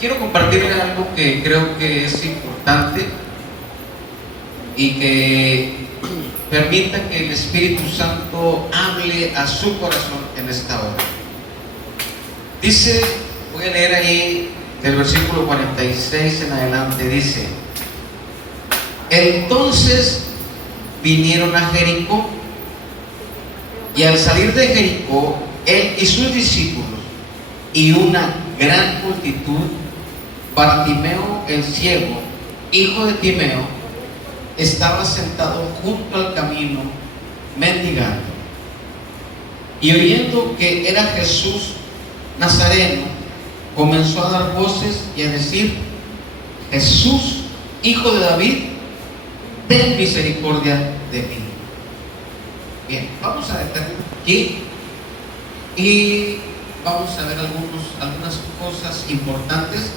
quiero compartirle algo que creo que es importante y que permita que el Espíritu Santo hable a su corazón en esta hora. Dice, voy a leer ahí del versículo 46 en adelante, dice: entonces vinieron a Jericó, y al salir de Jericó, él y sus discípulos y una gran multitud, Bartimeo el ciego, hijo de Timeo, estaba sentado junto al camino mendigando. Y oyendo que era Jesús Nazareno, comenzó a dar voces y a decir: Jesús, hijo de David, ten misericordia de mí. Bien, vamos a detenernos aquí y vamos a ver algunas cosas importantes.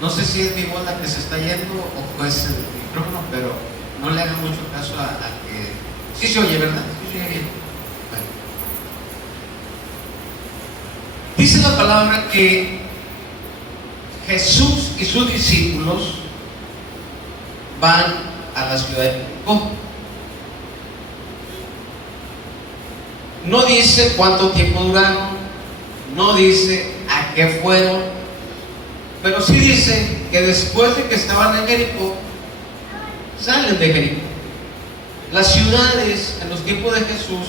No sé si es mi voz la que se está yendo o pues el micrófono, pero no le hagan mucho caso a que... Sí se oye, ¿verdad? Sí se oye bien. Bueno. Dice la palabra que Jesús y sus discípulos van a la ciudad de Jericó. No dice cuánto tiempo duraron, no dice a qué fueron, pero sí dice que después de que estaban en Jericó, salen de Jericó. Las ciudades en los tiempos de Jesús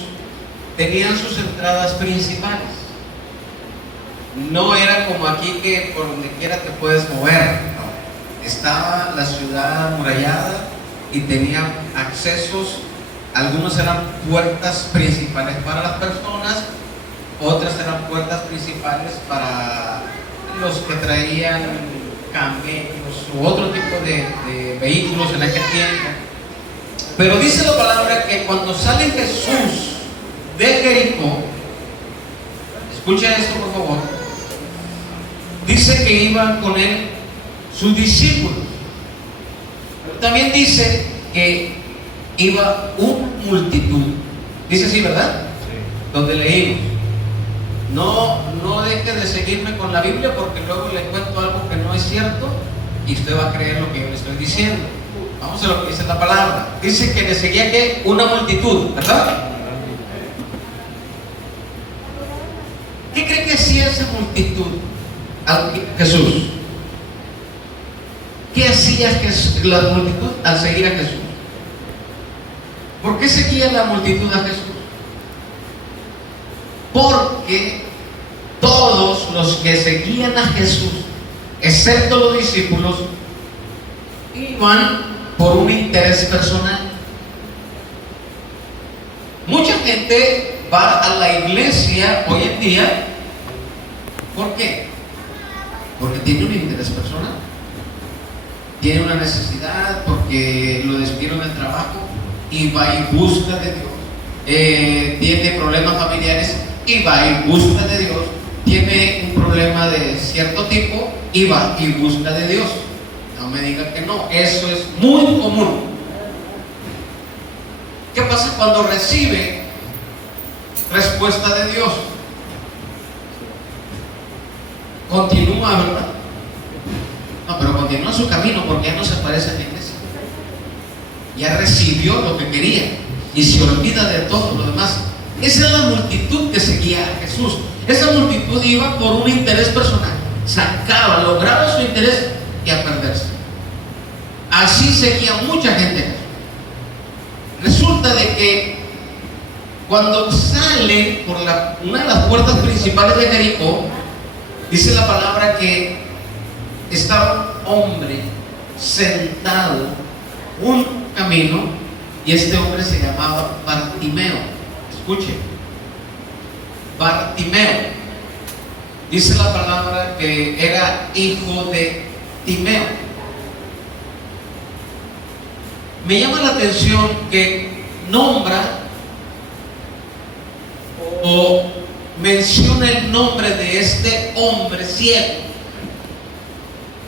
tenían sus entradas principales. No era como aquí que por donde quiera te puedes mover. No. Estaba la ciudad amurallada y tenía accesos. Algunos eran puertas principales para las personas, otras eran puertas principales para los que traían camellos u otro tipo de vehículos en aquel tiempo. Pero dice la palabra que cuando sale Jesús de Jericó, escucha esto por favor, dice que iban con él sus discípulos. Pero también dice que iba una multitud. Dice así, ¿verdad? Sí. Donde leímos. No deje de seguirme con la Biblia, porque luego le cuento algo que no es cierto y usted va a creer lo que yo le estoy diciendo. Vamos a lo que dice la palabra. Dice que le seguía que una multitud, ¿verdad? ¿Qué cree que hacía esa multitud a Jesús? ¿Qué hacía la multitud al seguir a Jesús? ¿Por qué seguía la multitud a Jesús? Porque todos los que seguían a Jesús, excepto los discípulos, iban por un interés personal. Mucha gente va a la iglesia hoy en día, ¿por qué? Porque tiene un interés personal, tiene una necesidad, porque lo despidieron del trabajo y va y busca de Dios. Tiene problemas familiares y va y busca de Dios. Tiene un problema de cierto tipo y va y busca de Dios. No me diga que no, eso es muy común. ¿Qué pasa cuando recibe respuesta de Dios? Continúa, ¿verdad? No, pero continúa su camino, porque ya no se parece a la iglesia. Ya recibió lo que quería y se olvida de todo lo demás. Esa es la multitud que seguía a Jesús. Esa multitud iba por un interés personal, sacaba, lograba su interés y a perderse. Así seguía mucha gente. Resulta de que cuando sale por una de las puertas principales de Jericó, dice la palabra que estaba un hombre sentado un camino, y este hombre se llamaba Bartimeo. Escuche, Bartimeo, dice la palabra que era hijo de Timeo. Me llama la atención que nombra o menciona el nombre de este hombre ciego,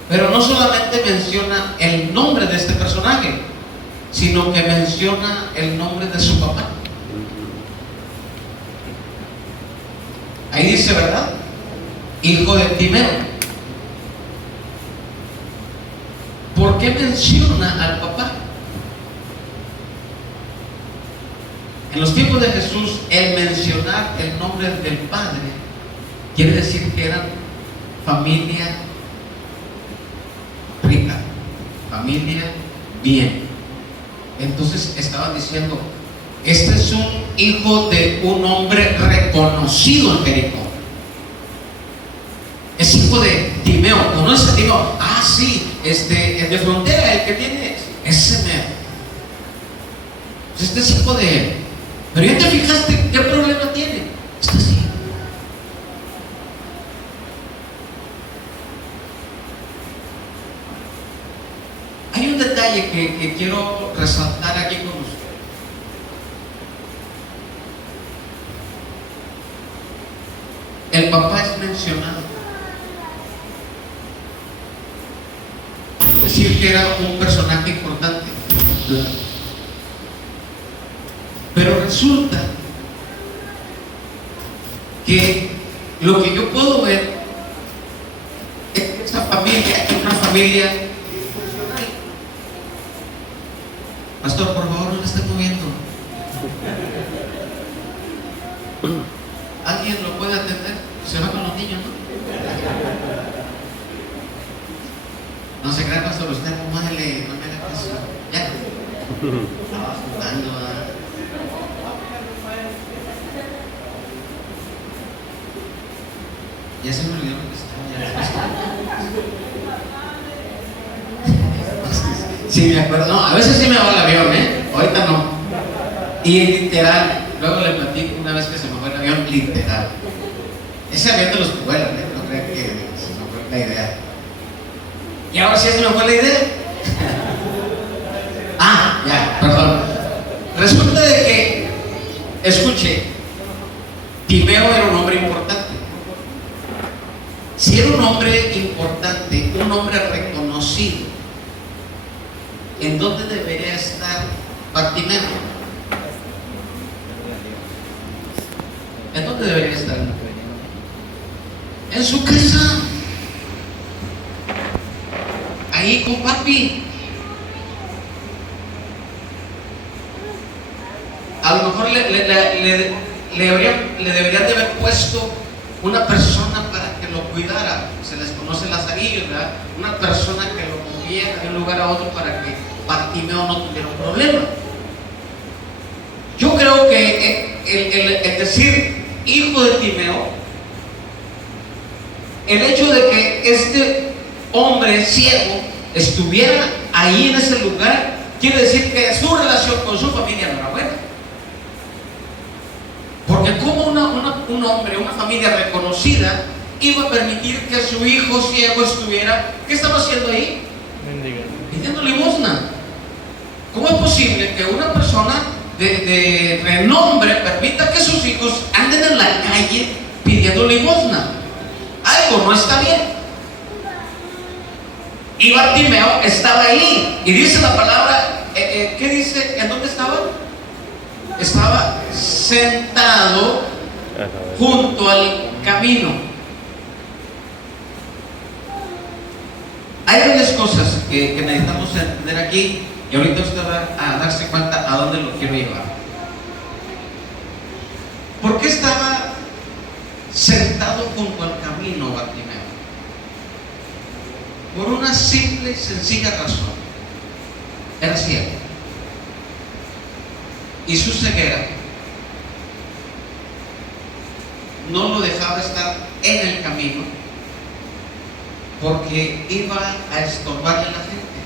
pero no solamente menciona el nombre de este personaje, sino que menciona el nombre de su papá. Ahí dice, ¿verdad? Hijo de Timeo. qué menciona al papá? En los tiempos de Jesús, el mencionar el nombre del Padre quiere decir que eran familia rica, familia bien. Entonces estaban diciendo, este es un hijo de un hombre reconocido en Jericó. Es hijo de Timeo. ¿Conoces a Timeo? Ah, sí, el de frontera, el que tiene ese mero. Este es hijo de él. Pero ya te fijaste qué problema tiene. Está así. Hay un detalle que quiero resaltar aquí con ustedes. El papá es mencionado. Decir que era un personaje importante. Pero resulta que lo que yo puedo ver es que esta familia es una familia disfuncional. Pastor, por favor, no me esté moviendo. ¿Alguien lo puede atender? Se va con los niños, ¿no? No se crea, pastor, usted no me haga caso. Ya. Estaba jugando a... Ya se me olvidó lo que estaba. Sí, me acuerdo. No, a veces sí me va el avión, ahorita no. Y literal, luego le platico una vez que se me fue el avión, literal. Ese avión de los que vuelan, no crean que se me fue la idea. Y ahora sí se me fue la idea. Ya, perdón. Resulta de que, escuche, Timeo era un hombre importante. Si era un hombre importante, un hombre reconocido, ¿en dónde debería estar Bartimeo? ¿En dónde debería estar? En su casa, ahí con papi. A lo mejor le deberían de haber puesto una persona para que lo cuidara. Se les conoce lazarillos, ¿verdad? Una persona que lo moviera de un lugar a otro para que Bartimeo no tuviera un problema. Yo creo que el decir hijo de Timeo, el hecho de que este hombre ciego estuviera ahí en ese lugar, quiere decir que su relación con su familia no era buena. Porque como un hombre, una familia reconocida, iba a permitir que su hijo ciego estuviera, ¿qué estaba haciendo ahí? Pidiendo limosna. ¿Cómo es posible que una persona de renombre permita que sus hijos anden en la calle pidiendo limosna? Algo no está bien. Y Bartimeo estaba ahí. Y dice la palabra, ¿qué dice? ¿En dónde estaba? Estaba sentado junto al camino. Hay varias cosas que necesitamos entender aquí, y ahorita usted va a darse cuenta a dónde lo quiero llevar. ¿Por qué estaba sentado junto al camino Bartimeo? Por una simple y sencilla razón. Era ciego. Y su ceguera no lo dejaba estar en el camino, porque iba a estorbarle a la gente,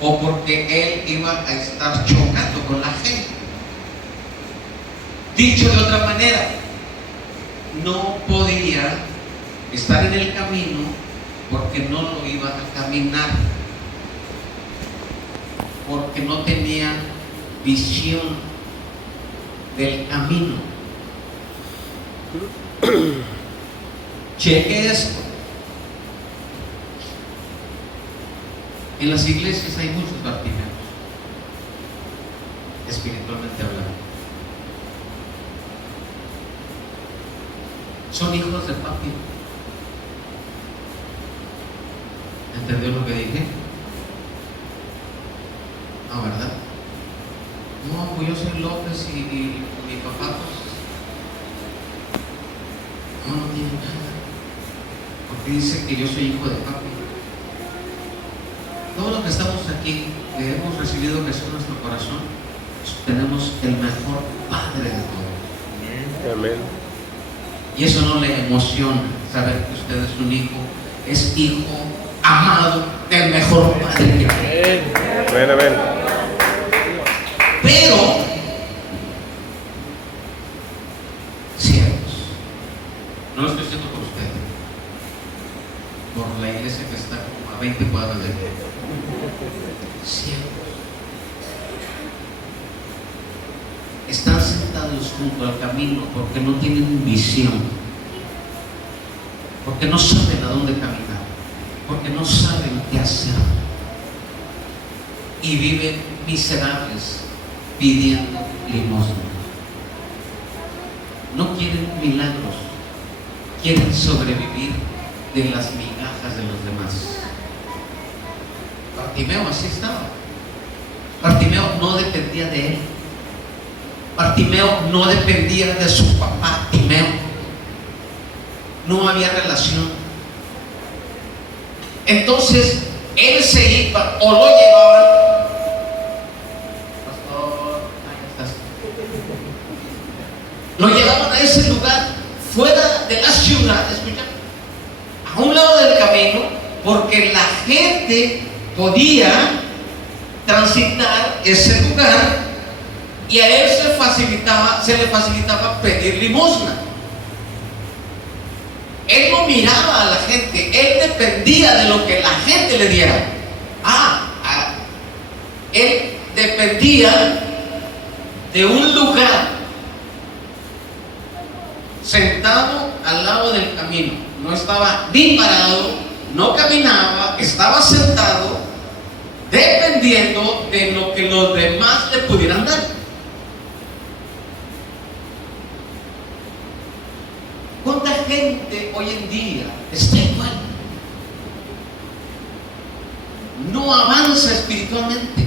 o porque él iba a estar chocando con la gente. Dicho de otra manera, no podía estar en el camino porque no lo iba a caminar, porque no tenía visión del camino. Cheque esto. En las iglesias hay muchos Bartimeos, espiritualmente hablando. Son hijos de papi. ¿Entendió lo que dije? No, ¿verdad? No, pues yo soy López y mi papá, pues, no tiene nada. Porque dice que yo soy hijo de papi. Todos los que estamos aquí, que hemos recibido Jesús en nuestro corazón, tenemos el mejor Padre de todos. Amén. Y eso no le emociona, saber que usted es un hijo, es hijo amado del mejor Padre que hay. Amén, amén. Pero, ciegos, no lo estoy diciendo por usted, por la iglesia que está como a 20 cuadras de aquí. Ciegos. Están sentados junto al camino porque no tienen visión, porque no saben a dónde caminar, porque no saben qué hacer, y viven miserables pidiendo limosna. No quieren milagros, quieren sobrevivir de las migajas de los demás. Bartimeo así estaba. Bartimeo no dependía de él. Bartimeo no dependía de su papá Timeo. No había relación. Entonces él se iba o lo llevaban. Pastor, ahí estás. Lo llevaban a ese lugar fuera de la ciudad, escucha, a un lado del camino, porque la gente podía transitar ese lugar. Y a él se le facilitaba pedir limosna. Él no miraba a la gente, él dependía de lo que la gente le diera. Él dependía de un lugar sentado al lado del camino. No estaba ni parado, no caminaba, estaba sentado, dependiendo de lo que los demás le pudieran dar. ¿Cuánta gente hoy en día está igual? No avanza espiritualmente,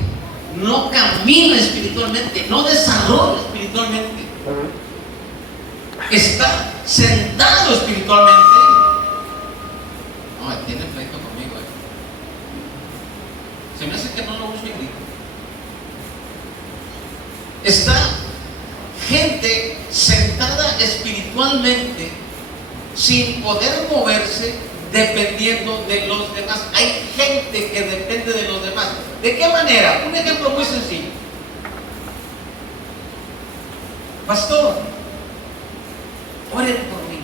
no camina espiritualmente, no desarrolla espiritualmente. Está sentado espiritualmente. No, tiene pleito conmigo. Se me hace que no lo uso en vivo. Está gente sentada espiritualmente sin poder moverse, dependiendo de los demás. Hay gente que depende de los demás. ¿De qué manera? Un ejemplo muy sencillo. Pastor, oren por mí.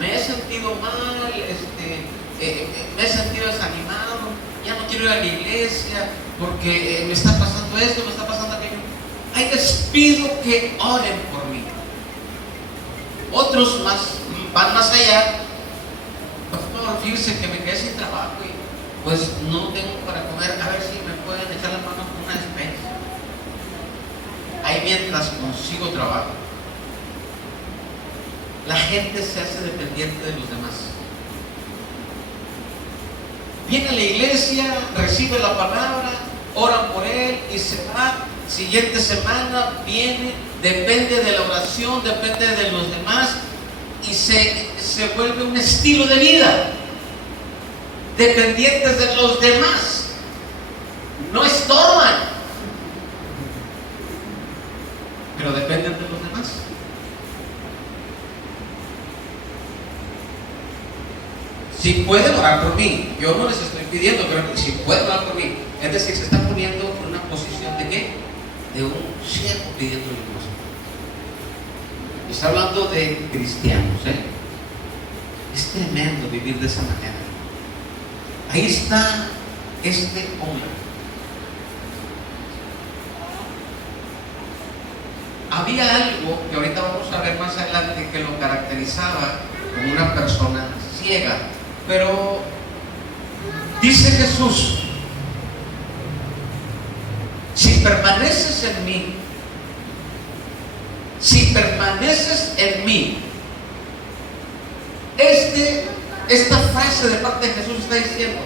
Me he sentido mal, me he sentido desanimado, ya no quiero ir a la iglesia porque me está pasando esto, me está pasando aquello. Ay, les pido que oren por mí. Otros van más allá. Pastor, fíjense que me quedé sin trabajo y pues no tengo para comer, a ver si me pueden echar la mano con una despensa. Ahí mientras consigo trabajo. La gente se hace dependiente de los demás. Viene a la iglesia, recibe la palabra, oran por él y se va. Siguiente semana viene, depende de la oración, depende de los demás y se vuelve un estilo de vida. Dependientes de los demás. No estorban, pero dependen de los demás. Si pueden orar por mí, yo no les estoy pidiendo, pero si pueden orar por mí, es decir, se está poniendo en una posición de ¿qué? De un ciego pidiendo limosna. Está hablando de cristianos, Es tremendo vivir de esa manera. Ahí está este hombre. Había algo que ahorita vamos a ver más adelante que lo caracterizaba como una persona ciega. Pero dice Jesús: si permaneces en mí, esta frase de parte de Jesús está diciendo: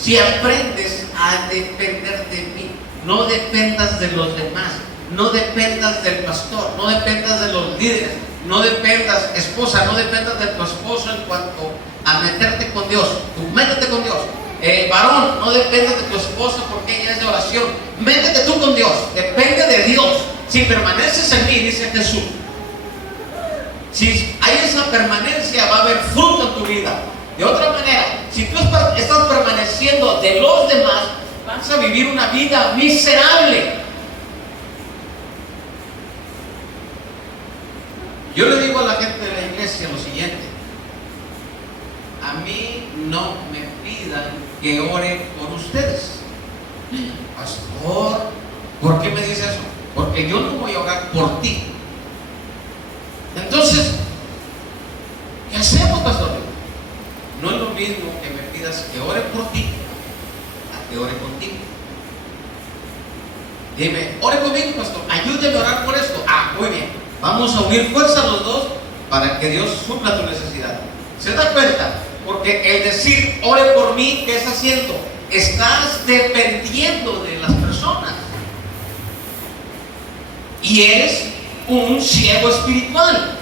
si aprendes a depender de mí, no dependas de los demás, no dependas del pastor, no dependas de los líderes, no dependas, esposa, no dependas de tu esposo en cuanto a meterte con Dios. Tú métete con Dios. Varón, no dependas de tu esposa porque ella es de oración. Métete tú con Dios, depende de Dios. Si permaneces en mí, dice Jesús, si hay esa permanencia, va a haber fruto en tu vida. De otra manera, si tú estás permaneciendo de los demás, vas a vivir una vida miserable. Yo le digo a la gente de la iglesia lo siguiente: a mí no me pidan que ore por ustedes. Pastor, ¿por qué me dice eso? Porque yo no voy a orar por ti. Entonces, ¿qué hacemos, pastor? No es lo mismo que me pidas que ore por ti a que ore contigo. Dime, ore conmigo, pastor, ayúdeme a orar por esto. Ah, muy bien, vamos a unir fuerzas los dos para que Dios supla tu necesidad. ¿Se da cuenta? Porque el decir ore por mí, ¿qué estás haciendo? Estás dependiendo de las personas y eres un ciego espiritual.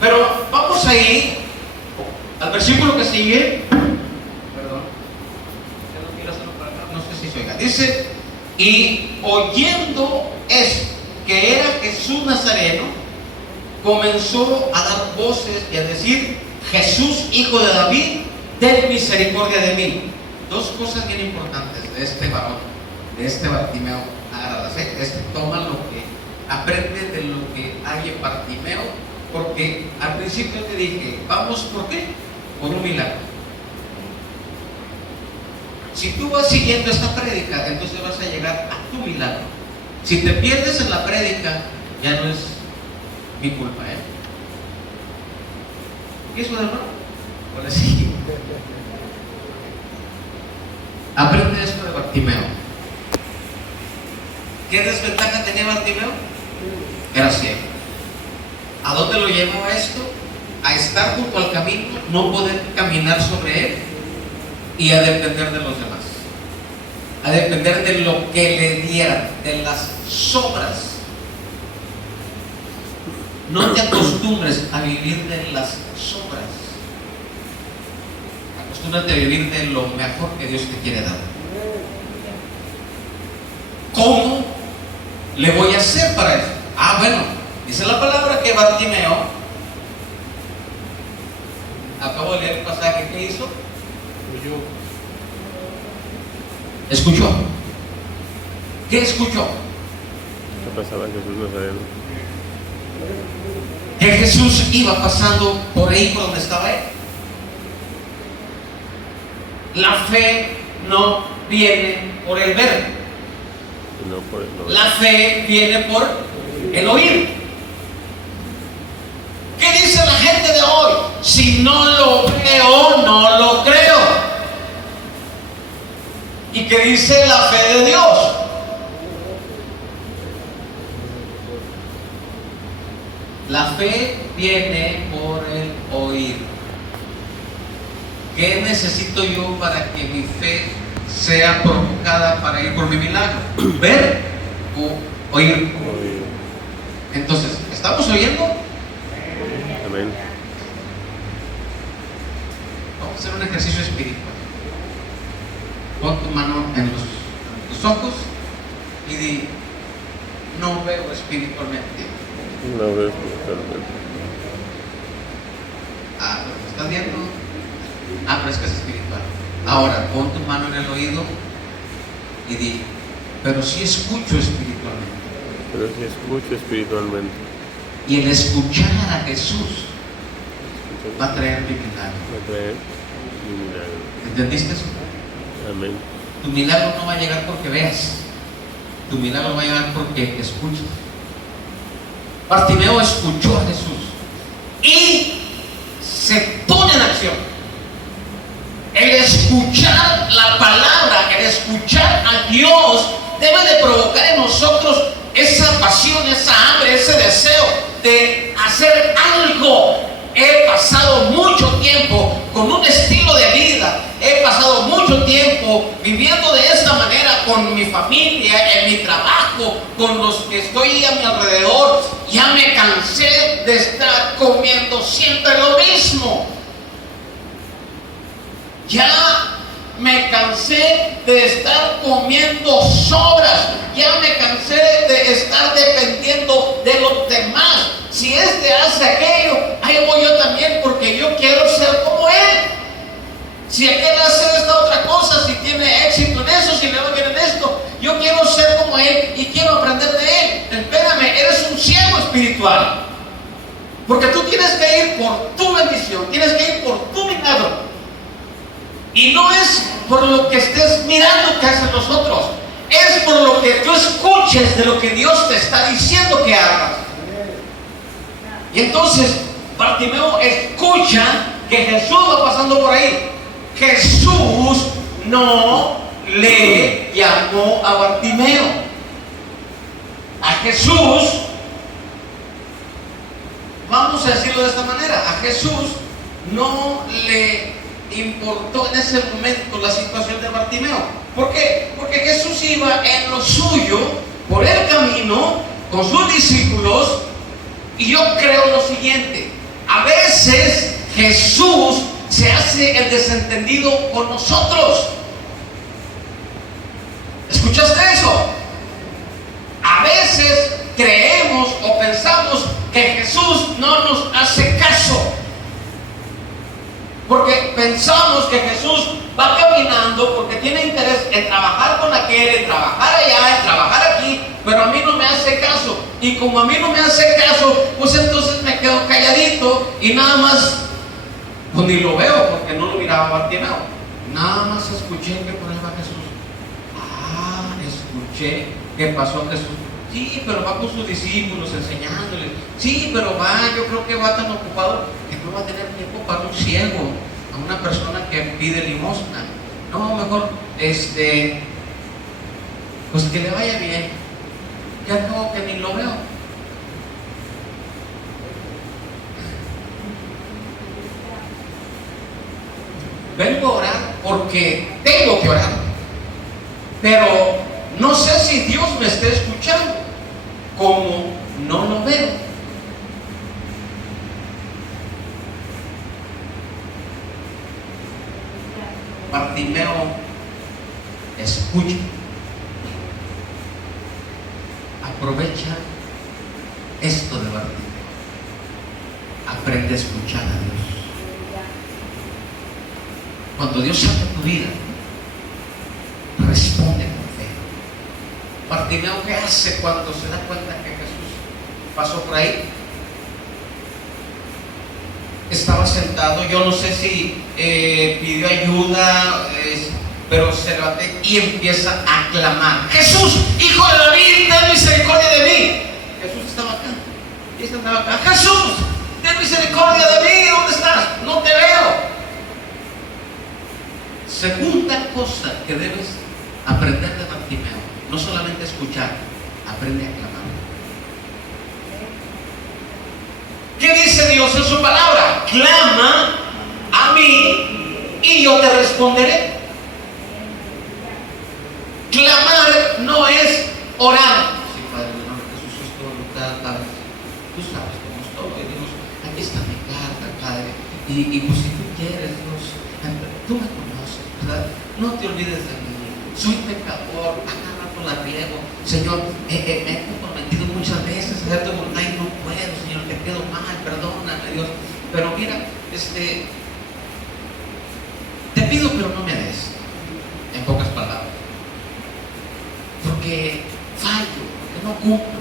Pero vamos a ir al versículo que sigue. Perdón, no sé si se oiga. Dice: y oyendo eso, que era Jesús Nazareno, comenzó a dar voces y a decir: Jesús, hijo de David, ten misericordia de mí. Dos cosas bien importantes de este varón, de este Bartimeo. Agárrate, toma lo que aprende de lo que hay en Bartimeo, porque al principio te dije, vamos, ¿por qué? Por un milagro. Si tú vas siguiendo esta prédica, entonces vas a llegar a tu milagro. Si te pierdes en la prédica, ya no es mi culpa, ¿eh? ¿Qué es un hermano? Hola, sí. Aprende esto de Bartimeo. ¿Qué desventaja tenía Bartimeo? Era ciego. ¿A dónde lo llevó esto? A estar junto al camino, no poder caminar sobre él y a depender de los demás, a depender de lo que le dieran, de las sobras. No te acostumbres a vivir de las sobras. Acostúmbrate a vivir de lo mejor que Dios te quiere dar. ¿Cómo le voy a hacer para eso? Ah, bueno, dice la palabra que Bartimeo, acabo de leer el pasaje, ¿qué hizo? Escuchó. ¿Qué escuchó? ¿Qué pasaba en Jesús Nazareno? Que Jesús iba pasando por ahí, por donde estaba él. La fe no viene por el ver. No, por el oír. La fe viene por el oír. ¿Qué dice la gente de hoy? Si no lo veo, no lo creo. ¿Y qué dice la fe de Dios? La fe viene por el oír. ¿Qué necesito yo para que mi fe sea provocada para ir por mi milagro? ¿Ver o oír? Entonces, ¿estamos oyendo? Amén. Vamos a hacer un ejercicio espiritual. Pon tu mano en tus ojos y di: no veo espiritualmente. No veo espiritualmente. Ah, ¿lo estás viendo? Ah, pero es que es espiritual. Ahora, pon tu mano en el oído y di: pero sí escucho espiritualmente. Pero si escucho espiritualmente. Y el escuchar a Jesús va a traer mi milagro. Va a traer mi milagro. ¿Entendiste eso? Amén. Tu milagro no va a llegar porque veas. Tu milagro va a llegar porque escuchas. Bartimeo escuchó a Jesús y se pone en acción. El escuchar la palabra, el escuchar a Dios debe de provocar en nosotros esa pasión, esa hambre, ese deseo de hacer algo. He pasado mucho tiempo con un estilo de vida. He pasado mucho tiempo viviendo de esta manera con mi familia, en mi trabajo, con los que estoy a mi alrededor. Ya me cansé de estar comiendo siempre lo mismo. Ya me cansé de estar comiendo sobras. Ya me cansé de estar dependiendo de los demás. Si este hace aquello, ahí voy yo también, porque yo quiero ser como él. Si aquel hace esta otra cosa, si tiene éxito en eso, si le va bien en esto, yo quiero ser como él y quiero aprender de él. Espérame, eres un ciego espiritual, porque tú tienes que ir por tu bendición, tienes que ir por tu milagro. Y no es por lo que estés mirando que hacen los otros, es por lo que tú escuches de lo que Dios te está diciendo que hagas. Y entonces Bartimeo escucha que Jesús va pasando por ahí. Jesús no le llamó a Bartimeo. A Jesús, vamos a decirlo de esta manera, a Jesús no le importó en ese momento la situación de Bartimeo. ¿Por qué? Porque Jesús iba en lo suyo, por el camino, con sus discípulos. Y yo creo lo siguiente: a veces Jesús se hace el desentendido con nosotros. ¿Escuchaste eso? A veces creemos o pensamos que Jesús no nos hace caso, porque pensamos que Jesús va caminando porque tiene interés en trabajar con aquel, en trabajar allá, en trabajar aquí, pero a mí no me hace caso. Y como a mí no me hace caso, pues entonces me quedo calladito y nada más, pues ni lo veo, porque no lo miraba Bartimeo. Nada más escuché que por ahí va Jesús. Ah, escuché que pasó Jesús. Sí, pero va con sus discípulos enseñándoles. Sí, pero va, yo creo que va tan ocupado que no va a tener tiempo para un ciego, a una persona que pide limosna. No, mejor, pues que le vaya bien. Ya como que ni lo veo. Vengo a orar porque tengo que orar, pero no sé si Dios me esté escuchando. Como no lo veo, Bartimeo escucha. Aprovecha esto de Bartimeo. Aprende a escuchar a Dios. Cuando Dios habla en tu vida, responde con fe. Bartimeo, ¿qué hace cuando se da cuenta que Jesús pasó por ahí? Estaba sentado, yo no sé si pidió ayuda, pero se levanta y empieza a clamar: Jesús, hijo de David, ten misericordia de mí. Jesús estaba acá, y este estaba acá. Jesús, ten misericordia de mí, ¿dónde estás? No te veo. Segunda cosa que debes aprender de Bartimeo: no solamente escuchar, aprende a clamar. ¿Qué dice Dios en su palabra? Clama a mí y yo te responderé. Clamar no es orar. Sí, Padre, en el nombre de Jesús, es tu voluntad, Padre. Tú sabes cómo estoy, Dios. Aquí está mi carta, Padre. Y pues si tú quieres, Dios, tú me conoces, ¿verdad? No te olvides de mí. Soy pecador, cada rato la riego. Señor, me he comprometido muchas veces a hacer tu voluntad y no puedo, Señor, te quedo mal, perdóname, Dios. Pero mira, te pido, pero no me des. En pocas palabras. Porque fallo, porque no cumplo.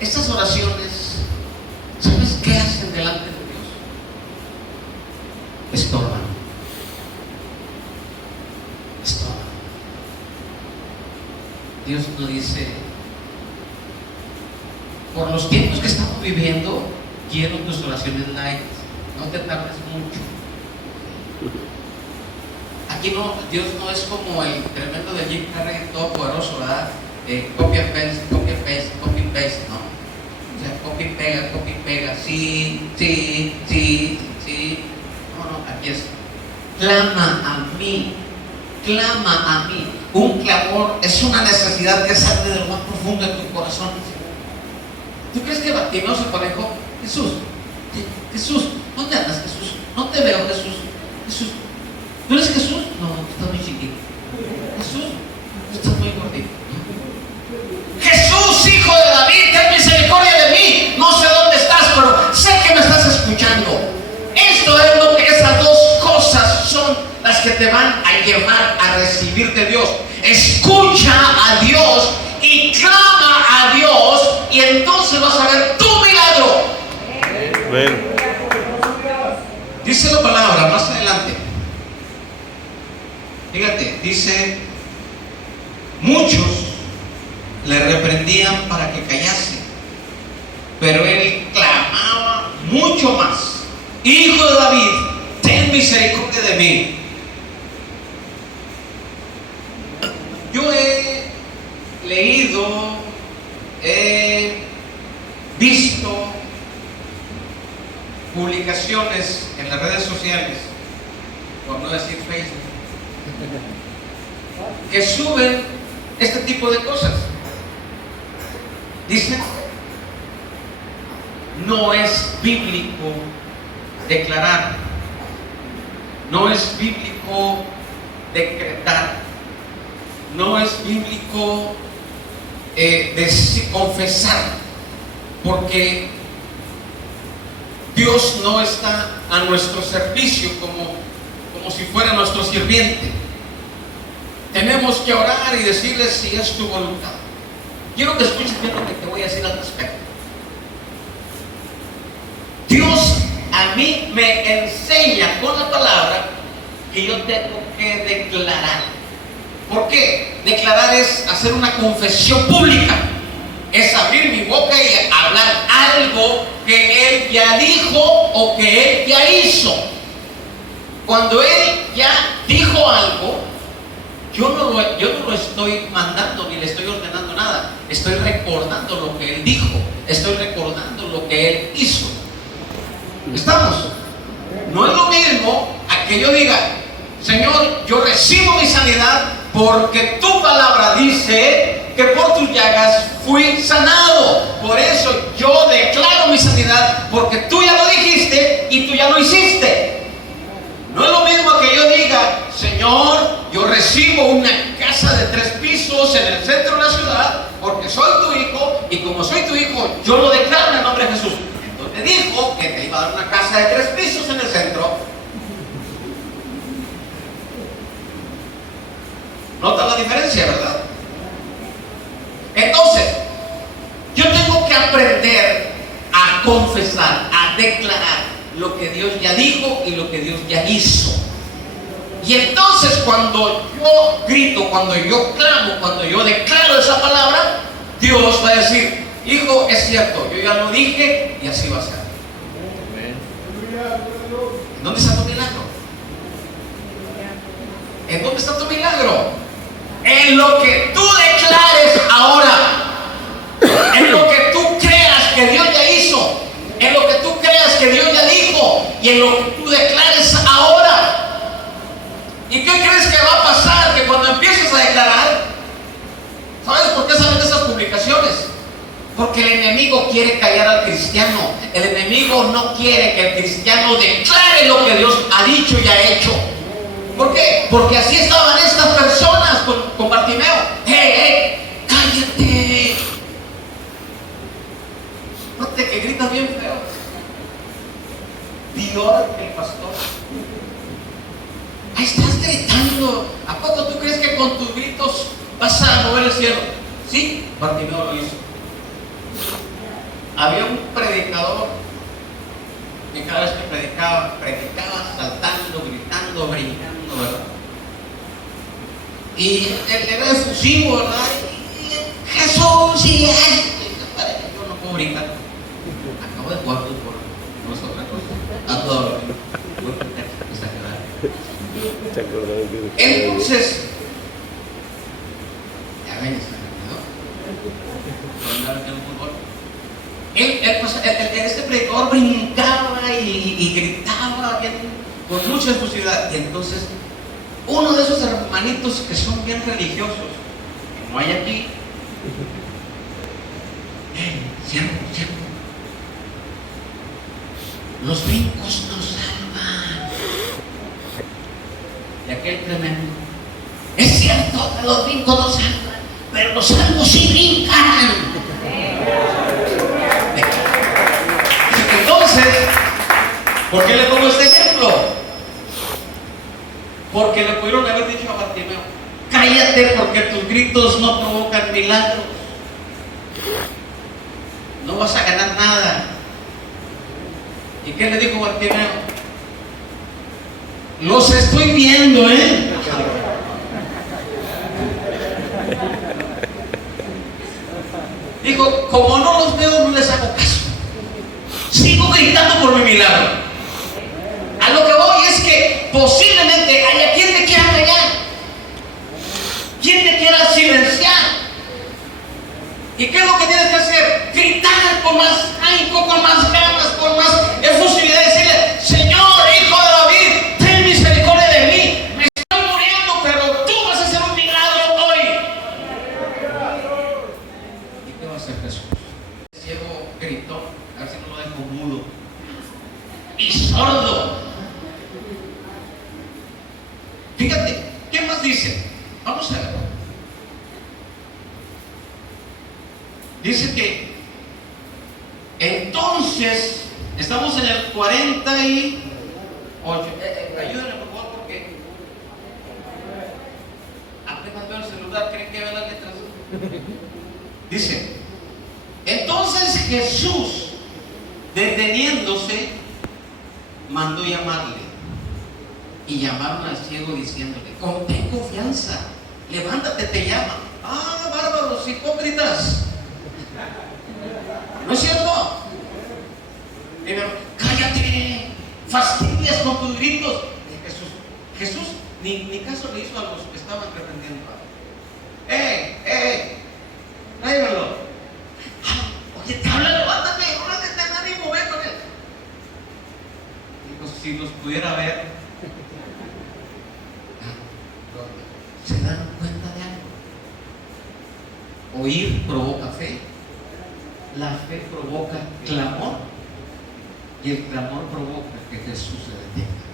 Estas oraciones, ¿sabes qué hacen delante de Dios? Estorban. Estorban. Dios nos dice: por los tiempos que estamos viviendo, quiero tus oraciones light. No te tardes mucho. Aquí no, Dios no es como el tremendo de Jim Carrey, todo poderoso, ¿verdad? copy and paste, ¿no? O sea, copy, pega, sí. No, aquí es, clama a mí. Un clamor es una necesidad que sale de lo más profundo de tu corazón. ¿Tú crees que Bartimeo se parejó? Jesús, ¿dónde andas, Jesús? No te veo, Jesús. ¿Tú eres Jesús? No, estás muy chiquito. Jesús, estás muy gordito. Jesús, hijo de David, ten misericordia de mí. No sé dónde estás, pero sé que me estás escuchando. Esto es lo que esas dos cosas son las que te van a llevar a recibir de Dios. Escucha a Dios y clama a Dios, y entonces vas a ver tu milagro. Amén. Dice la palabra más adelante. Fíjate, dice: muchos le reprendían para que callase, pero él clamaba mucho más: Hijo de David, ten misericordia de mí. Yo he leído, he visto publicaciones en las redes sociales, por no decir Facebook, que suben este tipo de cosas. Dicen: no es bíblico declarar, no es bíblico decretar, no es bíblico confesar, porque Dios no está a nuestro servicio como si fuera nuestro sirviente. Tenemos que orar y decirle si es tu voluntad. Quiero que escuches bien lo que te voy a decir al respecto. Dios a mí me enseña con la palabra que yo tengo que declarar. ¿Por qué? Declarar es hacer una confesión pública. Es abrir mi boca y hablar algo que Él ya dijo o que Él ya hizo. Cuando Él ya dijo algo, yo no lo estoy mandando ni le estoy ordenando nada. Estoy recordando lo que Él dijo. Estoy recordando lo que Él hizo. ¿Estamos? No es lo mismo a que yo diga: Señor, yo recibo mi sanidad porque tu palabra dice que por tus llagas fui sanado. Por eso yo declaro mi sanidad, porque tú ya lo dijiste y tú ya lo hiciste. No es lo mismo que yo diga: Señor, yo recibo una casa de 3 pisos en el centro de la ciudad porque soy tu hijo, y como soy tu hijo, yo lo declaro en el nombre de Jesús. Entonces dijo que te iba a dar una casa de 3 pisos en el centro. ¿Nota la diferencia, verdad? Entonces, yo tengo que aprender a confesar, a declarar lo que Dios ya dijo y lo que Dios ya hizo. Y entonces, cuando yo grito, cuando yo clamo, cuando yo declaro esa palabra, Dios va a decir: hijo, es cierto, yo ya lo dije y así va a ser. ¿En dónde está tu milagro? ¿En dónde está tu milagro? En lo que tú declares ahora, en lo que tú creas que Dios ya hizo, en lo que tú creas que Dios ya dijo, y en lo que tú declares ahora. ¿Y qué crees que va a pasar? Que cuando empieces a declarar, ¿sabes por qué salen esas publicaciones? Porque el enemigo quiere callar al cristiano. El enemigo no quiere que el cristiano declare lo que Dios ha dicho y ha hecho. ¿Por qué? Porque así estaban estas personas con Bartimeo. ¡Hey, cállate! Fíjate que gritas bien feo. Dios, el pastor. Ahí estás gritando. ¿A poco tú crees que con tus gritos vas a mover el cielo? Sí, Bartimeo lo hizo. Había un predicador que cada vez que predicaba saltando, gritando, brincando, ¿verdad? Y él era efusivo, ¿verdad? Y Jesús, y yo no puedo brincar. Acabo de jugar fútbol, no es otra cosa. Adoro. Voy a pintar esta quebrada. Entonces, ya ven, Este predicador brincaba y gritaba bien, con mucha efusividad. Y entonces, uno de esos hermanitos que son bien religiosos, que no hay aquí, cierto. Los brincos nos salvan. Y aquel tremendo, es cierto que los brincos nos salvan, pero los salvos sí brincan. Entonces, ¿por qué le pongo este ejemplo? Porque le pudieron haber dicho a Bartimeo: cállate, porque tus gritos no provocan milagros, no vas a ganar nada. ¿Y qué le dijo Bartimeo? Los estoy viendo, Dijo: como no los veo, no les hago caso. Sigo gritando por mi milagro. A lo que voy es que posiblemente haya quien te quiera callar, quien te quiera silenciar. ¿Y qué es lo que tienes que hacer? Gritar con más ahínco, con más ganas, con más efusividad, y decirle: Señor, Hijo de David, ten misericordia de mí. Me estoy muriendo, pero tú vas a hacer un milagro hoy. ¿Y qué va a hacer Jesús? El ciego gritó, a ver si no lo dejo mudo y sordo. Fíjate, ¿qué más dice? Vamos a ver. Dice que entonces, estamos en el 48. Ayúdenme por favor, porque apenas veo el celular, ¿creen que veo las letras? Dice: entonces Jesús, deteniéndose, mandó llamarle. Y llamaron al ciego diciéndole: ten confianza, levántate, te llama. Ah, bárbaros, hipócritas, ¿no es cierto? Cállate, fastidias con tus gritos. Jesús ni caso le hizo a los que estaban reprendiendo. Tráemelo. Oye, te habla, levántate, ahora te tengan y mover con él. Digo, si los pudiera ver, ¿se dan cuenta de algo? Oír provoca fe, la fe provoca clamor, y el clamor provoca que Jesús se detenga.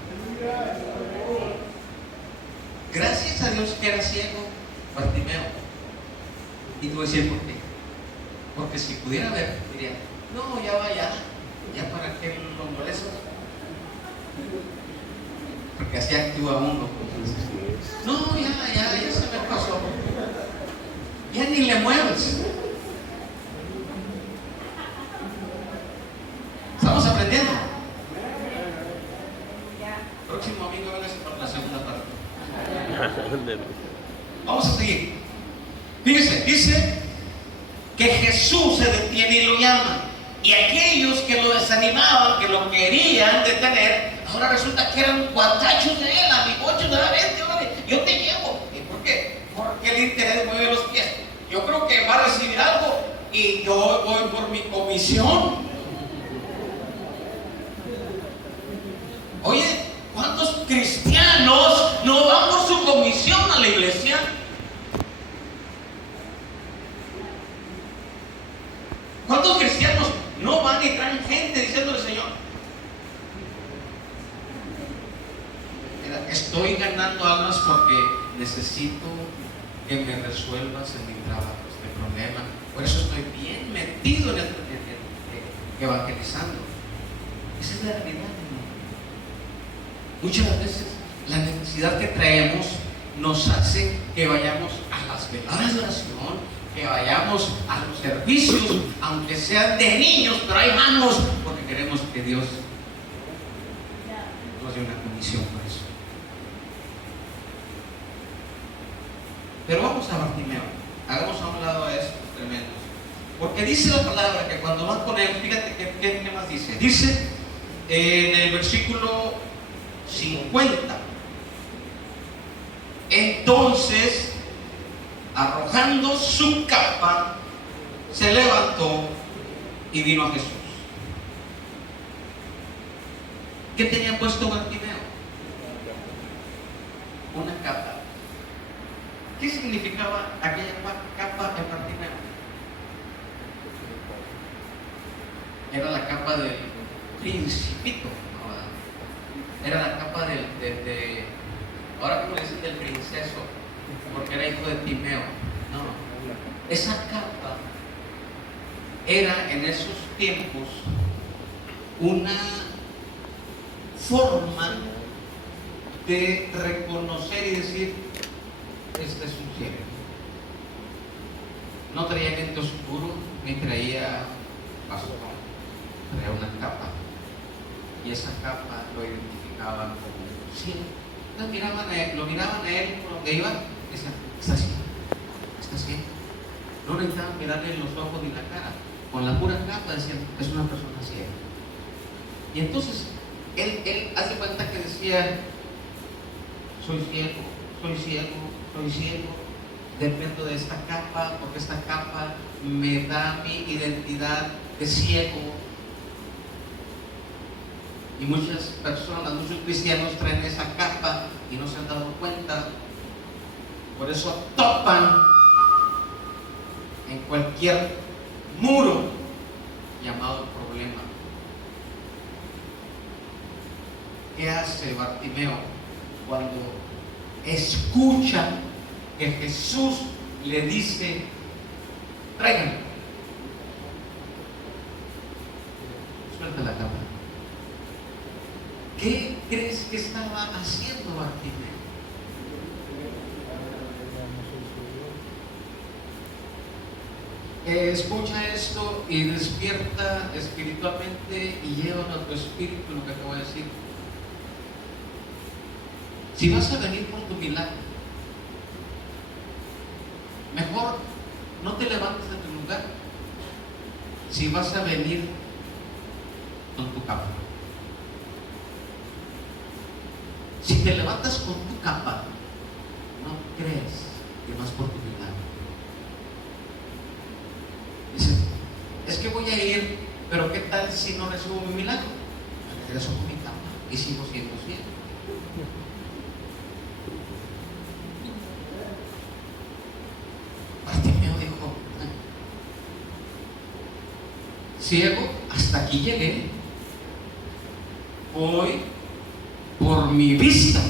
Gracias a Dios que era ciego Bartimeo. Y te voy a decir por qué. Porque si pudiera ver, diría: no, ya vaya, ya para que lo moleste. Porque así actúa uno. No, ya se me pasó. Ya ni le mueves. Estamos aprendiendo. Próximo amigo, véngase para la segunda parte. Vamos a seguir. Fíjese, dice que Jesús se detiene y lo llama. Y aquellos que lo desanimaban, que lo querían detener, ahora resulta que eran guatachos de él, amigochos de la vente, yo te llevo. ¿Y por qué? Porque el interés mueve los pies. Yo creo que va a recibir algo y yo voy por mi comisión. Oye, ¿cuántos cristianos no van por su comisión a la iglesia? ¿Cuántos cristianos no van y traen gente diciéndole: Señor, mira, estoy ganando almas porque necesito que me resuelvas en mi trabajo este problema, por eso estoy bien metido en evangelizando? Esa es la realidad, hermano. Muchas veces la necesidad que traemos nos hace que vayamos a las veladas de oración, que vayamos a los servicios, aunque sean de niños, pero ahí vamos porque queremos que Dios nos dé una comisión por eso. Pero vamos a Bartimeo, hagamos a un lado a estos tremendos, porque dice la palabra que cuando van con él, fíjate qué más dice. Dice en el versículo 50: entonces, arrojando su capa, se levantó y vino a Jesús. ¿Qué tenía puesto Bartimeo? Una capa. ¿Qué significaba aquella capa de Bartimeo? Era la capa del principito, ¿no? Era la capa ahora como le dicen, del princeso, porque era hijo de Timeo. No, esa capa era en esos tiempos una forma de reconocer y decir: este es un cielo. No traía lente oscuro ni traía bastón, traía una capa, y esa capa lo identificaban como un cielo. Entonces lo miraban a él por donde iba y decían: está ciego, está ciego. No necesitaban mirarle en los ojos ni la cara, con la pura capa decían: es una persona ciega. Y entonces él hace cuenta que decía: soy ciego, soy ciego, soy ciego, dependo de esta capa, porque esta capa me da mi identidad de ciego. Y muchas personas, muchos cristianos traen esa capa y no se han dado cuenta. Por eso topan en cualquier muro llamado problema. ¿Qué hace Bartimeo cuando escucha que Jesús le dice: tráiganme? Suelta la capa. ¿Qué crees que estaba haciendo Bartimeo? Escucha esto y despierta espiritualmente y lleva a tu espíritu lo que te voy a decir. Si vas a venir por tu milagro, mejor no te levantes de tu lugar. Si vas a venir con tu capa, si te levantas con tu capa, no crees que vas por tu milagro. Dices: es que voy a ir, pero ¿qué tal si no recibo mi milagro? Regreso con mi capa y sigo siendo ciego. Bartimeo dijo: ciego, hasta aquí llegué, voy por mi vista,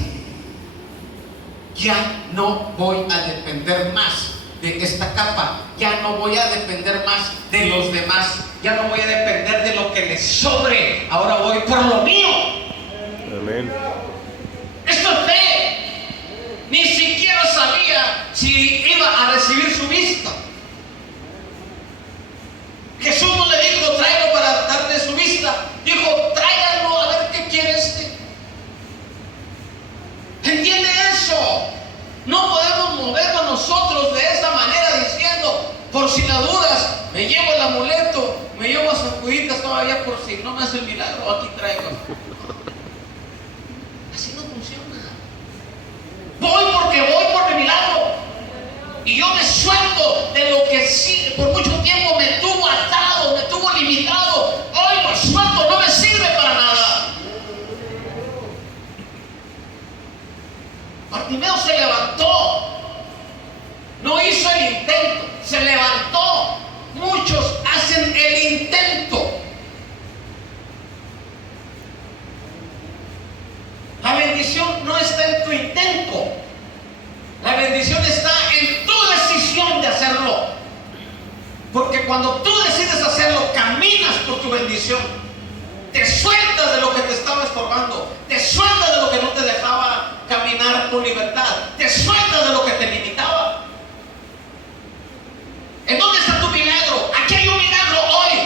ya no voy a depender más de esta capa, ya no voy a depender más de los demás, ya no voy a depender de lo que les sobre, ahora voy por lo mío. Amén. Esto es fe. Ni siquiera sabía si iba a recibir su vista. Jesús no le dijo: tráelo para darle su vista. Dijo: tráiganlo a ver qué quiere este. ¿Entiende eso? No podemos movernos nosotros de esa manera diciendo: por si las dudas, me llevo el amuleto, me llevo a sacuditas todavía por si no me hace el milagro, aquí traigo. Así no funciona. Voy porque voy por mi milagro. Y yo me suelto de lo que sí, por mucho tiempo me tuvo atado, me tuvo limitado. Hoy lo suelto, no me sirve para nada. Bartimeo se levantó, no hizo el intento, se levantó. Muchos hacen el intento. La bendición no está en tu intento, la bendición está en tu decisión de hacerlo. Porque cuando tú decides hacerlo, caminas por tu bendición. Te sueltas de lo que te estaba estorbando, te sueltas de lo que no te dejaba caminar con libertad, te sueltas de lo que te limitaba. ¿En dónde está tu milagro? Aquí hay un milagro hoy,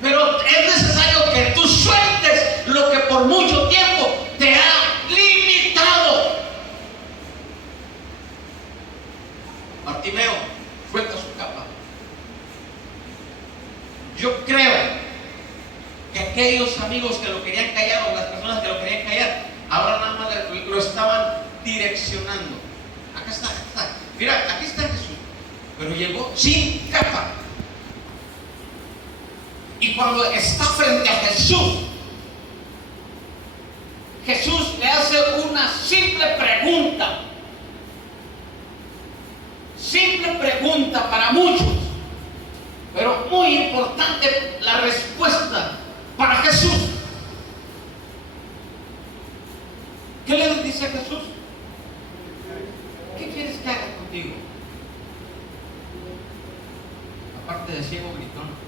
pero es necesario que tú sueltes lo que por mucho tiempo te ha limitado. Bartimeo suelta su capa. Yo creo que aquellos amigos que lo querían callar, o las personas que lo querían callar, ahora nada más lo estaban direccionando. Acá está, acá está. Mira, aquí está Jesús, pero llegó sin capa. cuando está frente a Jesús, Jesús le hace una simple pregunta para muchos, pero muy importante la respuesta para Jesús. ¿Qué le dice a Jesús? ¿Qué quieres que haga contigo? Aparte de ciego gritón.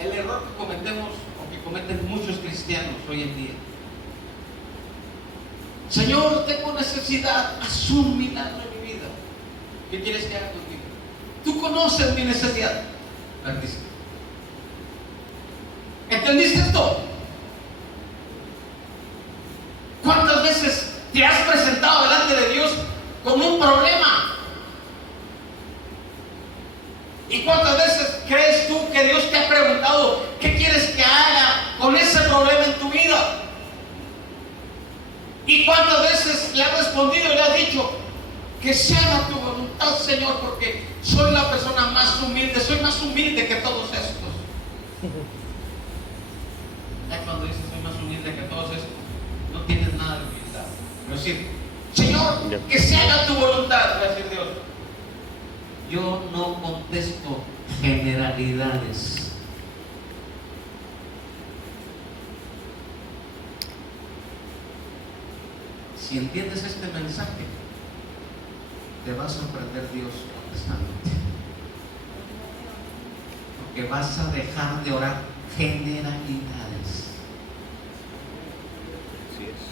El error que cometemos o que cometen muchos cristianos hoy en día: Señor, tengo necesidad, haz un milagro en mi vida. ¿Qué quieres que haga contigo? Tú conoces mi necesidad. ¿Entendiste esto? ¿Cuántas veces te has presentado delante de Dios con un problema? ¿Y cuántas veces crees tú que Dios te ha preguntado qué quieres que haga con ese problema en tu vida? ¿Y cuántas veces le has respondido y le has dicho que se haga tu voluntad, Señor, porque soy la persona más humilde, soy más humilde que todos estos? Ya cuando dices soy más humilde que todos estos, no tienes nada de humildad. Es decir, Señor, que se haga tu voluntad, va a decir Dios. Yo no contesto generalidades. Si entiendes este mensaje, te va a sorprender Dios contestándote. Porque vas a dejar de orar generalidades. Así es.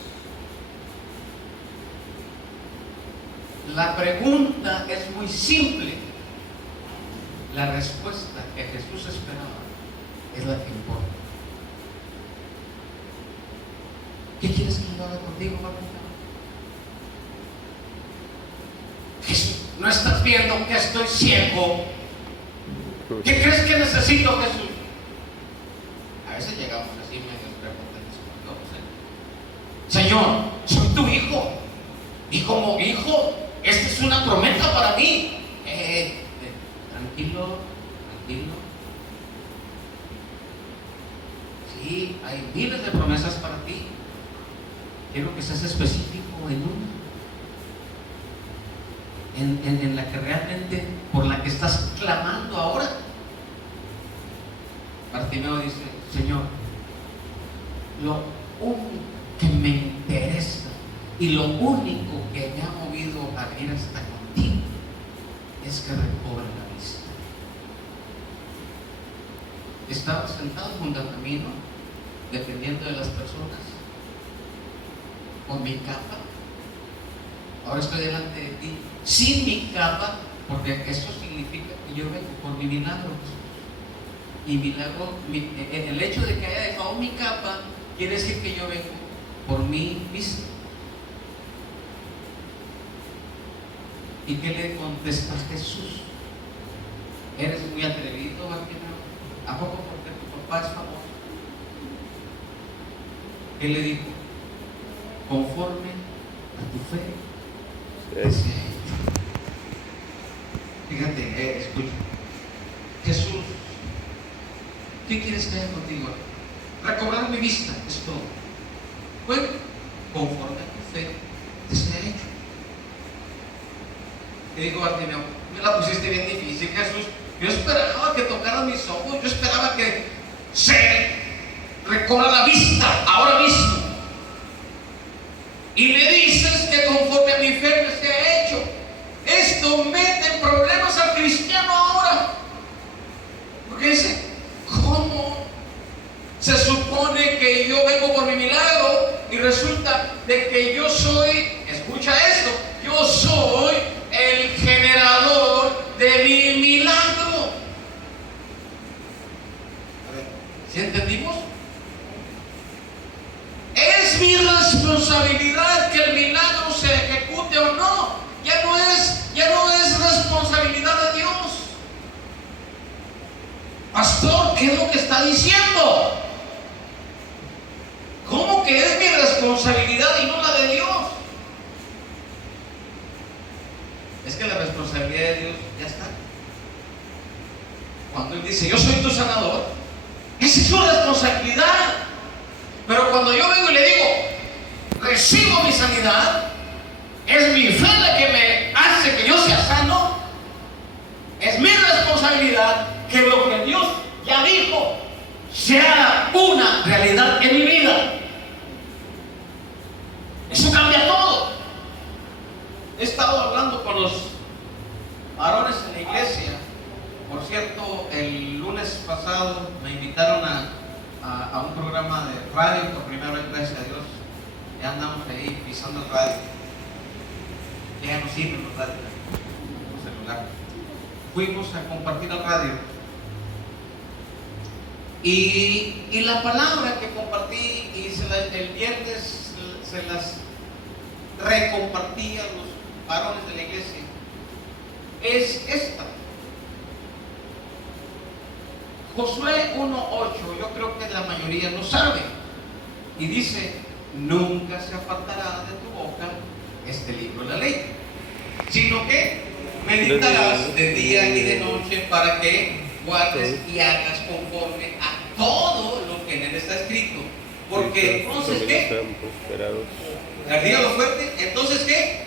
La pregunta es muy simple. La respuesta que Jesús esperaba es la que importa. ¿Qué quieres que yo haga contigo, papá? Jesús, ¿no estás viendo que estoy ciego? ¿Qué crees que necesito, Jesús? A veces llegamos así medio prepotentes con Dios, Señor, soy tu hijo. Y como hijo, esta es una promesa para mí. Tranquilo. Sí, hay miles de promesas para ti. Quiero que seas específico en una. En la que realmente, por la que estás clamando ahora. Bartimeo dice: Señor, lo único que me interesa y lo único que me ha movido a venir hasta contigo es que recobre la vista. Estaba sentado junto al camino, dependiendo de las personas, con mi capa. Ahora estoy delante de ti sin mi capa, porque eso significa que yo vengo por mi milagro. Y milagro, el hecho de que haya dejado mi capa quiere decir que yo vengo por mi vista. ¿Y qué le contesta Jesús? Eres muy atrevido, Bartimeo. ¿A poco porque tu papá es famoso? ¿Qué le dijo? Conforme a tu fe. Sí. Fíjate, escucha. Jesús, ¿qué quieres que haga contigo? Recobrar mi vista, es todo. Bueno, conforme a tu fe, te será hecho. Y digo, Bartimeo, me la pusiste bien difícil, Jesús. Yo esperaba que tocaran mis ojos, yo esperaba que se recobra la vista ahora mismo. Y me dices que conforme a mi fe me sea hecho. Esto mete en problemas al cristiano ahora. Porque dice, ¿cómo se supone que yo vengo por mi milagro y resulta de que yo soy, escucha esto, yo soy el generador de mi milagro? A ver, ¿sí entendimos? Es mi responsabilidad que el milagro se ejecute o no. Ya no es responsabilidad de Dios. Pastor, ¿qué es lo que está diciendo? ¿Cómo que es mi responsabilidad y no la de Dios? Es que la responsabilidad de Dios ya está. Cuando Él dice, yo soy tu sanador, esa es su responsabilidad. Pero cuando yo vengo y le digo, recibo mi sanidad, es mi fe la que me hace que yo sea sano, es mi responsabilidad que lo que Dios ya dijo sea una realidad en mi vida. Eso cambia todo. He estado hablando con los varones en la iglesia. Por cierto, el lunes pasado me invitaron a un programa de radio por primera vez, gracias a Dios. Ya andamos ahí pisando el radio. Ya no sirven los radios, los celulares. Fuimos a compartir el radio. Y la palabra que compartí y el viernes se las recompartí a los varones de la iglesia es esta. Josué 1:8, yo creo que la mayoría lo sabe, y dice: nunca se apartará de tu boca este libro de la ley, sino que meditarás de día y de noche para que guardes y hagas conforme a todo lo que en él está escrito. Porque entonces, ¿qué? Dígalo fuerte. Entonces, ¿qué?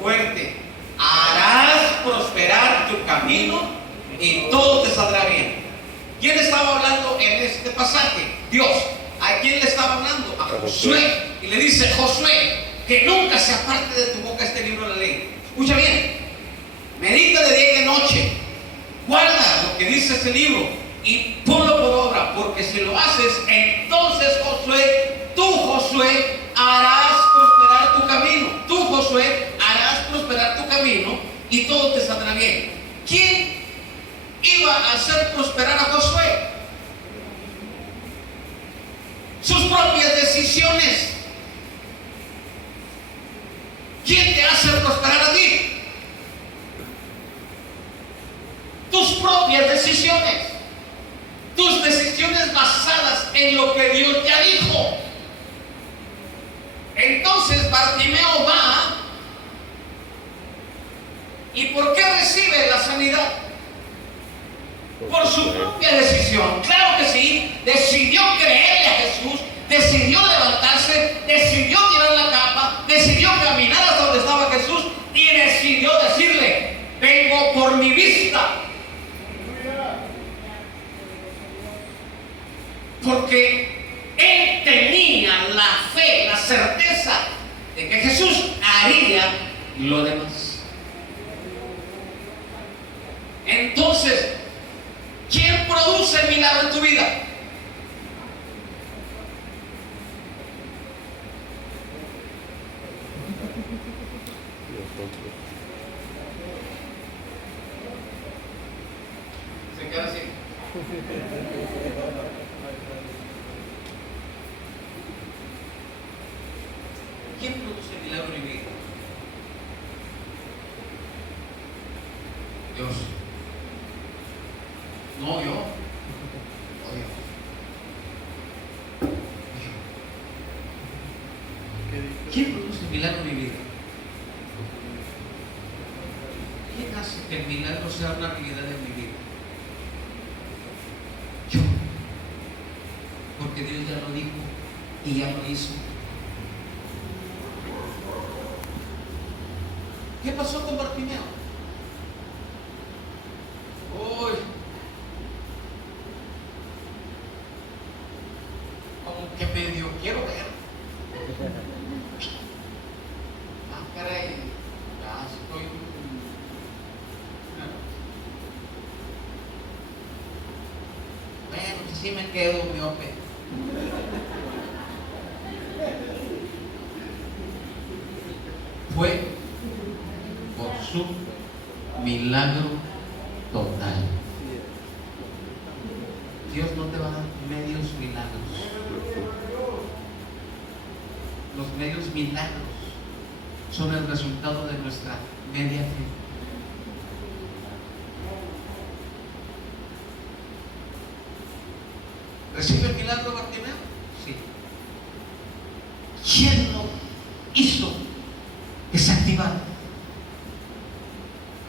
Fuerte. Harás prosperar tu camino y todo te saldrá bien. ¿Quién estaba hablando en este pasaje? Dios. ¿A quién le estaba hablando? A Josué. Y le dice: Josué, que nunca se aparte de tu boca este libro de la ley. Escucha bien. Medita de día y de noche. Guarda lo que dice ese libro y ponlo por obra, porque si lo haces, entonces Josué, harás prosperar tu camino. Tú, Josué, harás prosperar tu camino y todo te saldrá bien. ¿Quién iba a hacer prosperar a Josué? Sus propias decisiones. ¿Quién te hace prosperar a ti? Tus propias decisiones. Tus decisiones basadas en lo que Dios ya dijo. Entonces Bartimeo va. ¿Y por qué recibe la sanidad? Por su propia decisión. Claro que sí. Decidió creerle a Jesús. Decidió levantarse. Decidió tirar la capa. Decidió caminar hasta donde estaba Jesús. Y decidió decirle: vengo por mi vista. Porque él tenía la fe, la certeza de que Jesús haría lo demás. Entonces, ¿quién produce el milagro en tu vida? Se queda así. ¿Quién produce el milagro en mi vida? Dios. No, yo. No, Dios. ¿Quién produce el milagro en mi vida? ¿Quién hace que el milagro sea una realidad en mi vida? Yo. Porque Dios ya lo dijo y ya lo hizo. ¿Qué pasó con Bartimeo? Uy, como que medio quiero ver. Ah, caray, ya estoy. Bueno, pues sí me quedo miope. Fue por su milagro total. Dios no te va a dar medios milagros. Los medios milagros son el resultado de nuestra media fe. ¿Recibe el milagro Bartimeo? Sí. ¿Quién lo hizo? es activado.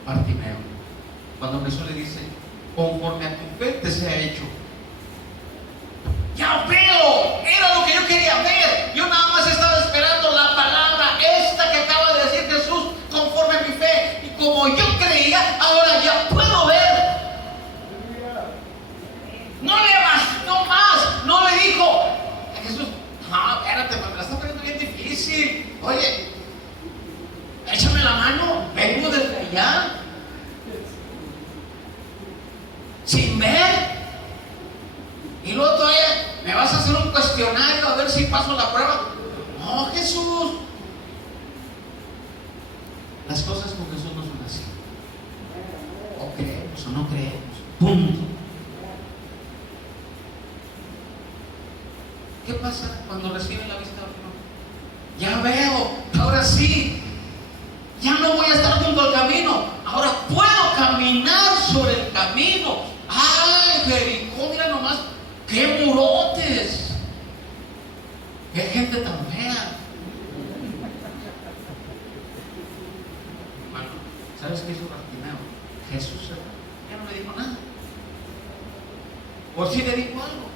Bartimeo, cuando Jesús le dice, conforme a tu fe te sea hecho. Ya veo, era lo que yo quería ver. Yo nada más estaba esperando la palabra esta que acaba de decir Jesús, conforme a mi fe. Y como yo creía, ahora ya puedo ver. No le bastó más, no le dijo a Jesús, no, espérate, me la está poniendo bien difícil. Oye, échame la mano, vengo desde allá, sin ver. Y luego todavía me vas a hacer un cuestionario a ver si paso la prueba. No, Jesús. Las cosas con Jesús no son así. O creemos o no creemos. Punto. ¿Qué pasa cuando reciben la vista de Bartimeo? Ya veo, ahora sí. Ya no voy a estar junto al camino. Ahora puedo caminar sobre el camino. ¡Ay, Jericó! Mira nomás, ¡qué murotes! ¡Qué gente tan fea! Hermano, ¿sabes qué hizo Bartimeo? Jesús ya no le dijo nada. ¿O sí le dijo algo?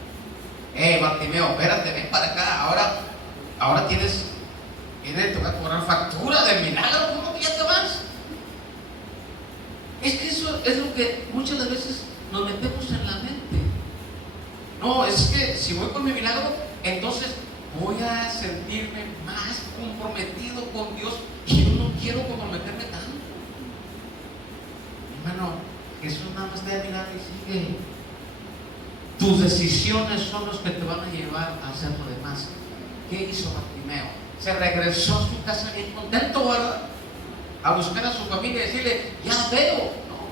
Bartimeo, espérate, ven para acá. Ahora te va a cobrar factura del milagro. ¿Cómo que ya te vas? Es que eso es lo que muchas de las veces nos metemos en la mente. No, es que si voy con mi milagro, entonces voy a sentirme más comprometido con Dios y yo no quiero comprometerme tanto. Hermano, Jesús nada más te da milagro y sigue. Tus decisiones son los que te van a llevar a hacer lo demás. ¿Qué hizo Bartimeo? Se regresó a su casa bien contento, ¿verdad? A buscar a su familia y decirle, ya veo. No.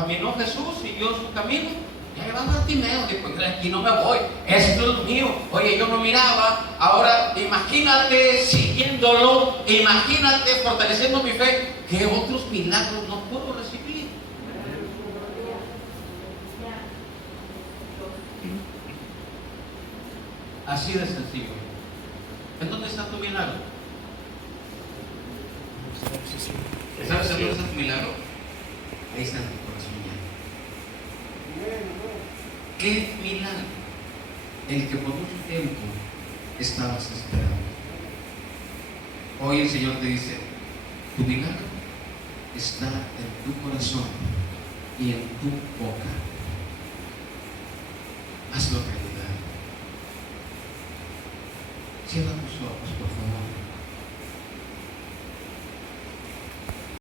Caminó Jesús, siguió su camino. Ya va Bartimeo, dijo, aquí no me voy, esto es mío. Oye, yo no miraba. Ahora imagínate siguiéndolo, imagínate fortaleciendo mi fe. ¿Qué otros milagros no puedo recibir? Así de sencillo. ¿En dónde está tu milagro? ¿Sabes en dónde está tu milagro? Ahí está en tu corazón ya. ¿Qué milagro? El que por mucho tiempo estabas esperando. Hoy el Señor te dice, tu milagro está en tu corazón y en tu boca. Hazlo realidad. Cierra tus ojos, por favor.